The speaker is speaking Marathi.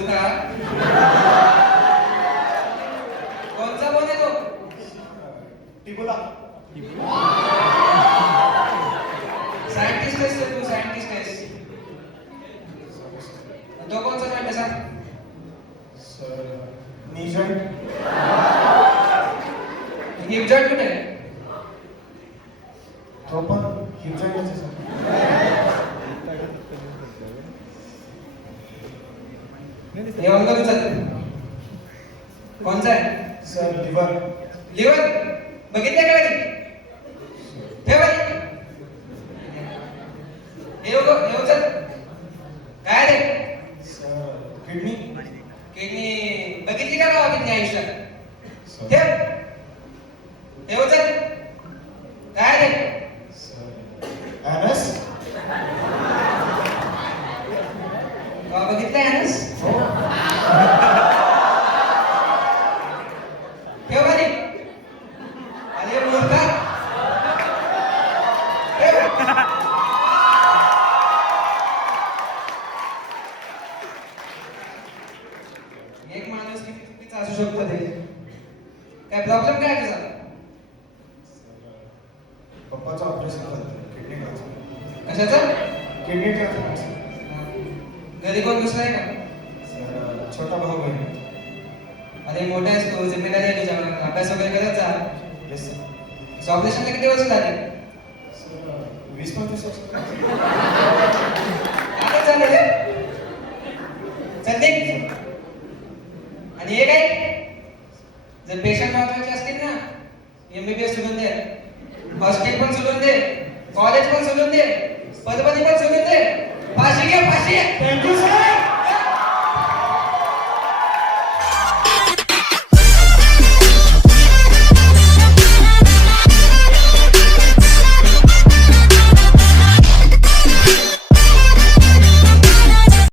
मूर्खा. कोणचा फोन आहे तो? टिबुला. सायंटिस्ट आहेस तू, सायंटिस्ट आहेस. तो कोणचा जॉईंट सांग? सर नी जॉईंट. हिप जॉईंट कुठे आहे? तो पण हिप जॉईंटच आहे सर. हे अंग चल. कोणचा आहे? Sir liver. लिव्हर बघितलं का कधी? ठेव आधी. हे चल. काय रे? Sir kidney. किडनी बघितली का गावा किडनी आयुष्यात? ठेव. हे चल. काय रे? Sir anus. गावा बघितलंय आणस? हो. ठेव आधी. अरे मूर्खा. ठेव. एक माणूस किती चुकीचा असू शकतो ते. काय प्रॉब्लेम काय तुझा? पप्पाचं ऑपरेशन झालं किडनी ट्रान्सप्लांट. कशाचं? Kidney transplant. घरी कोण दुसरा आहे का? सर छोटा भाऊ आहे. अरे मोठा आहेस तू, जिम्मेदारी आहे तुझ्यावर. अभ्यास वगैरे करत जा. Yes sir. ऑपरेशनला किती वर्ष झाले? सर 20-25 वर्ष. काय झालं रे? चल निघ. आणि हे काय? जर पेशंट वाचवायचे असतील ना, MBBS सोडून दे, हॉस्टेल पण सोडून दे, कॉलेज पण सोडून दे, पदपती पण सोडून दे. फाशी घे, फाशी.